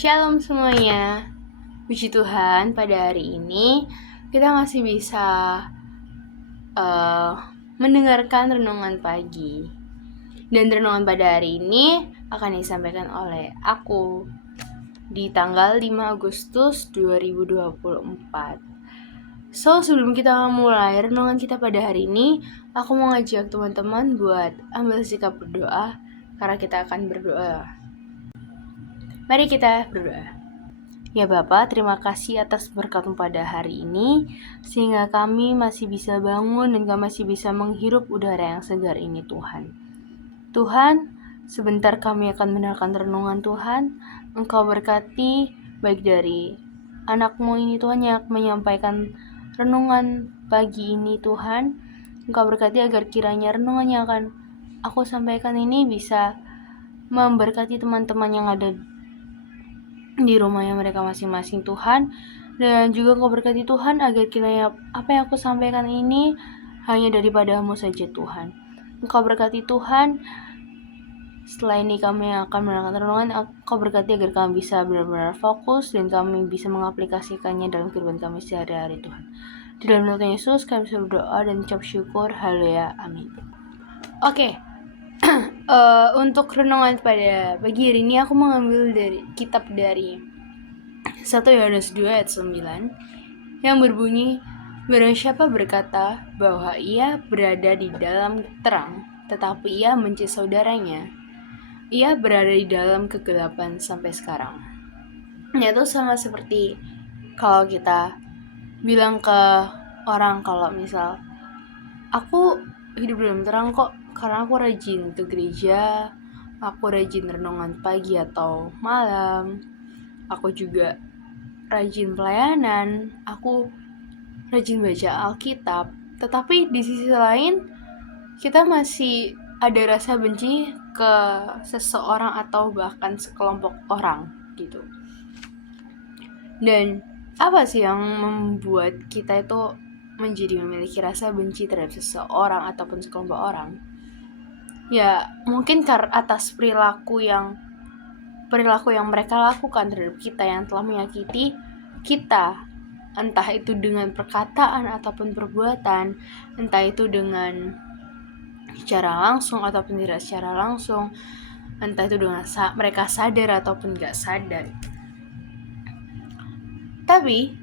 Shalom semuanya. Puji Tuhan, pada hari ini kita masih bisa mendengarkan renungan pagi. Dan renungan pada hari ini akan disampaikan oleh aku di tanggal 5 Agustus 2024. So, sebelum kita mulai renungan kita pada hari ini, aku mau ngajak teman-teman buat ambil sikap berdoa, karena kita akan berdoa. Mari kita berdoa. Ya Bapa, terima kasih atas berkat-Mu pada hari ini, sehingga kami masih bisa bangun dan kami masih bisa menghirup udara yang segar ini Tuhan. Tuhan, sebentar kami akan mendengarkan renungan Tuhan. Engkau berkati baik dari anak-Mu ini Tuhan yang menyampaikan renungan pagi ini Tuhan. Engkau berkati agar kiranya renungan yang akan aku sampaikan ini bisa memberkati teman-teman yang ada di rumahnya mereka masing-masing Tuhan. Dan juga Engkau berkati Tuhan agar kiranya apa yang aku sampaikan ini hanya daripada-Mu saja Tuhan. Engkau berkati Tuhan. Setelah ini kami akan mendengarkan renungan. Engkau berkati agar kami bisa benar-benar fokus dan kami bisa mengaplikasikannya dalam kehidupan kami sehari-hari Tuhan. Di dalam nama Tuhan Yesus kami bisa berdoa dan ucap syukur. Haleluya, amin. Oke. Untuk renungan pada pagi hari ini aku mengambil dari kitab dari 1 Yohanes 2 ayat 9 yang berbunyi, barang siapa berkata bahwa ia berada di dalam terang tetapi ia membenci saudaranya, ia berada di dalam kegelapan sampai sekarang. Itu sama seperti kalau kita bilang ke orang kalau misal aku hidup dalam terang kok, karena aku rajin ke gereja, aku rajin renungan pagi atau malam, aku juga rajin pelayanan, aku rajin baca Alkitab. Tetapi di sisi lain kita masih ada rasa benci ke seseorang atau bahkan sekelompok orang gitu. Dan apa sih yang membuat kita itu menjadi memiliki rasa benci terhadap seseorang ataupun sekelompok orang? Ya mungkin atas perilaku yang mereka lakukan terhadap kita yang telah menyakiti kita, entah itu dengan perkataan ataupun perbuatan, entah itu dengan secara langsung ataupun tidak secara langsung, entah itu dengan mereka sadar ataupun gak sadar. Tapi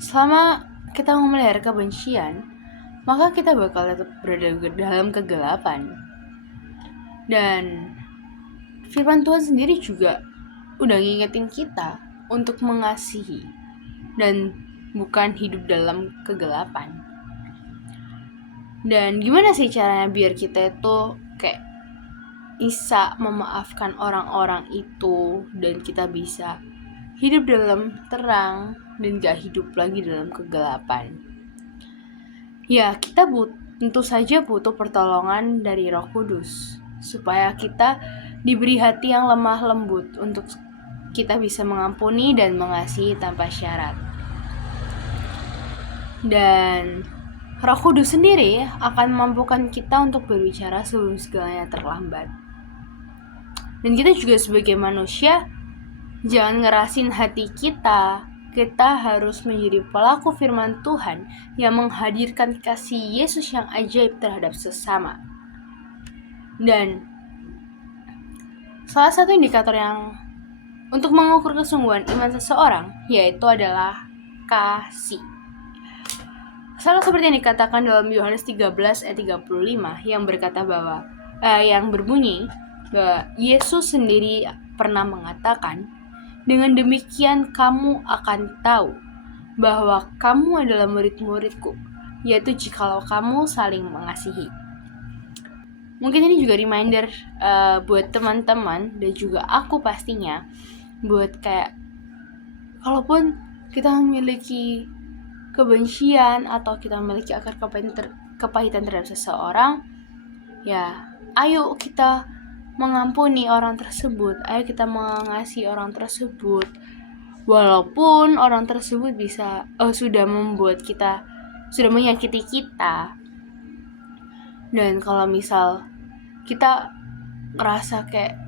selama kita memelihara kebencian, maka kita bakal tetap berada dalam kegelapan. Dan firman Tuhan sendiri juga udah ngingetin kita untuk mengasihi dan bukan hidup dalam kegelapan. Dan gimana sih caranya biar kita itu kayak bisa memaafkan orang-orang itu dan kita bisa hidup dalam terang dan gak hidup lagi dalam kegelapan? Ya, kita tentu saja butuh pertolongan dari Roh Kudus supaya kita diberi hati yang lemah lembut untuk kita bisa mengampuni dan mengasihi tanpa syarat. Dan Roh Kudus sendiri akan memampukan kita untuk berbicara sebelum segalanya terlambat. Dan kita juga sebagai manusia jangan ngerasin hati kita. Kita harus menjadi pelaku firman Tuhan yang menghadirkan kasih Yesus yang ajaib terhadap sesama. Dan salah satu indikator yang untuk mengukur kesungguhan iman seseorang yaitu adalah kasih. Sama seperti yang dikatakan dalam Yohanes 13 ayat 35 yang berkata bahwa yang berbunyi bahwa Yesus sendiri pernah mengatakan, dengan demikian kamu akan tahu bahwa kamu adalah murid-muridku, yaitu jikalau kamu saling mengasihi. Mungkin ini juga reminder buat teman-teman dan juga aku pastinya, buat kayak kalaupun kita memiliki kebencian atau kita memiliki akar kepahitan terhadap seseorang, ya ayo kita mengampuni orang tersebut, ayo kita mengasihi orang tersebut, walaupun orang tersebut bisa sudah menyakiti kita. Dan kalau misal kita ngerasa kayak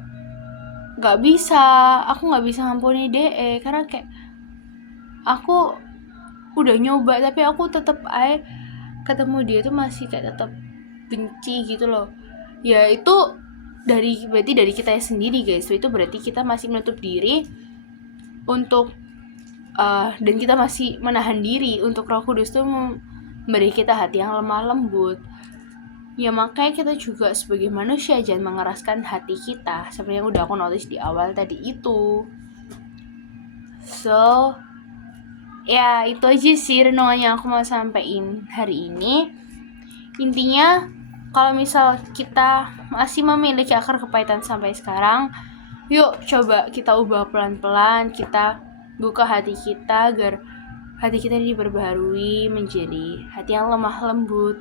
aku nggak bisa ngampuni DE karena kayak aku udah nyoba tapi aku tetap ketemu dia tuh masih kayak tetap benci gitu loh. Ya itu berarti dari kita sendiri guys. Itu berarti kita masih menutup diri untuk dan kita masih menahan diri untuk Roh Kudus tuh memberi kita hati yang lemah lembut. Ya makanya kita juga sebagai manusia jangan mengeraskan hati kita seperti yang udah aku notice di awal tadi itu. So ya itu aja sih renungan yang aku mau sampaikan hari ini. Intinya kalau misal kita masih memiliki akar kepahitan sampai sekarang, yuk coba kita ubah pelan-pelan, kita buka hati kita agar hati kita diperbaharui menjadi hati yang lemah lembut,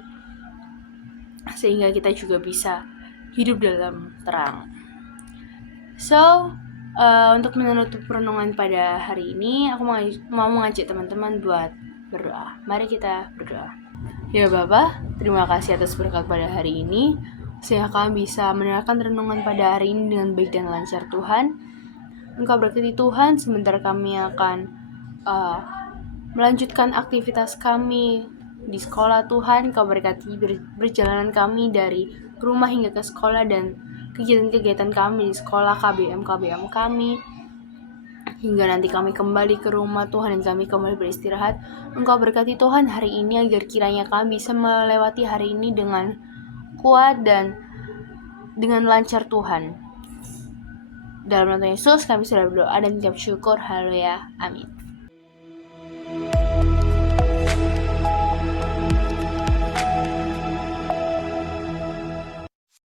sehingga kita juga bisa hidup dalam terang. So, untuk menutup renungan pada hari ini, aku mau mengajak teman-teman buat berdoa. Mari kita berdoa. Ya Bapa, terima kasih atas berkat pada hari ini. Sehingga kami bisa mendengarkan renungan pada hari ini dengan baik dan lancar Tuhan. Engkau berkati Tuhan, sebentar kami akan melanjutkan aktivitas kami di sekolah Tuhan. Engkau berkati berjalanan kami dari rumah hingga ke sekolah dan kegiatan-kegiatan kami di sekolah, KBM kami, hingga nanti kami kembali ke rumah Tuhan dan kami kembali beristirahat. Engkau berkati Tuhan hari ini agar kiranya kami bisa melewati hari ini dengan kuat dan dengan lancar Tuhan. Dalam nama Yesus kami sudah berdoa dan mengucap syukur. Haleluya. Amin.